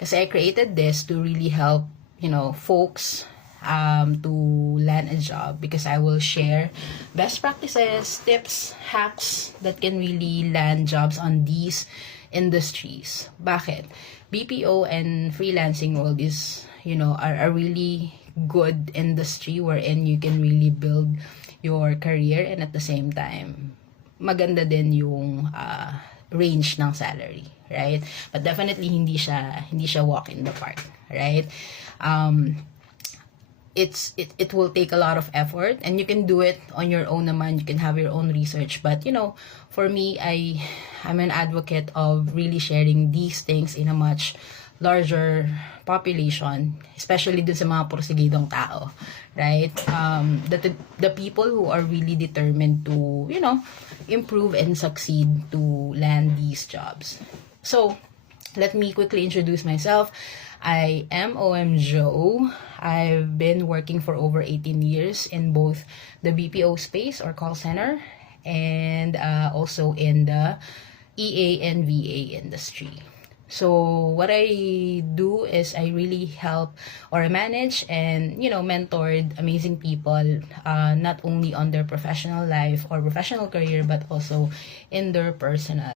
Kasi I created this to really help, folks to land a job, because I will share best practices, tips, hacks that can really land jobs on these industries. Bakit? BPO and freelancing world is, are a really good industry wherein you can really build your career, and at the same time, maganda din yung range ng salary, right? But definitely hindi siya walk in the park, right? It will take a lot of effort, and you can do it on your own naman. You can have your own research, but for me, I'm an advocate of really sharing these things in a much larger population, especially dun sa mga porsigidong tao, right? The people who are really determined to, improve and succeed to land these jobs. So, let me quickly introduce myself. I am OM Joe. I've been working for over 18 years in both the BPO space or call center, and also in the EA and VA industry. So what I do is I really help or manage and mentored amazing people, not only on their professional life or professional career, but also in their personal.